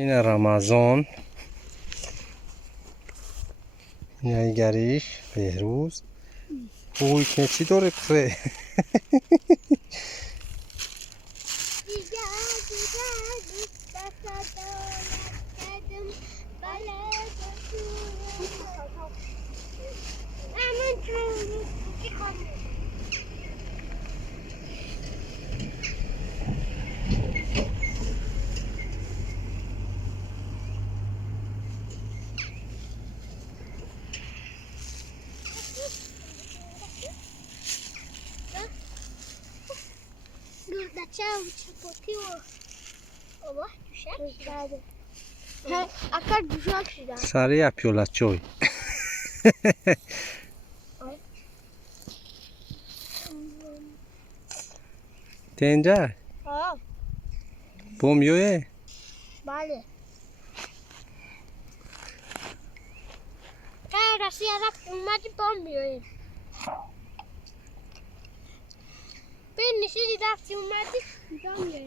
این رمضان، این گریش بهروز اوی که چی داره بخوره. Sarı yapıyorlar çoy. Tencere. Bom yoye. Vale. Cara, si era filmar de bombe. Penny, se ele dá filmar de bombe.